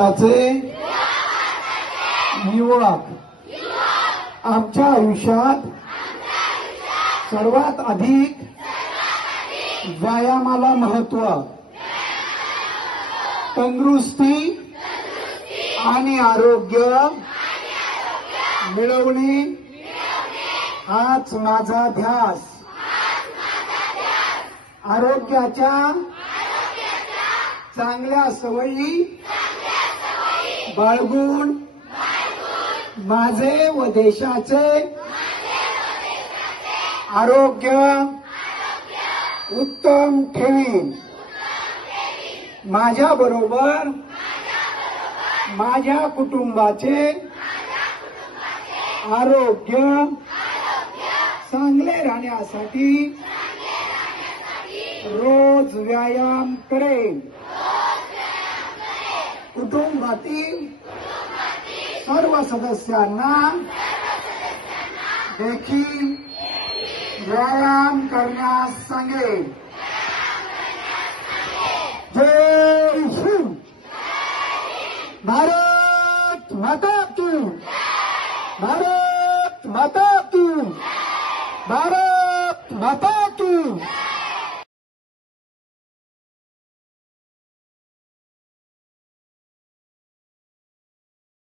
भारताचे युवक. आमच्या आयुष्यात सर्वात अधिक व्यायामाला महत्त्व. तंदुरुस्ती आणि आरोग्य मिळवणे हाच माझा ध्यास आरोग्याच्या चांगल्या सवयी बाळगून माझे व देशाचे आरोग्य उत्तम ठेवीन. माझ्या बरोबर माझ्या कुटुंबाचे आरोग्य चांगले राहण्यासाठी रोज व्यायाम करेन. कुटुंबातील सर्व सदस्यांना देखील व्यायाम करण्यास सांगेल जय हिंद भारत माता की. भारत माता की. भारत माता की.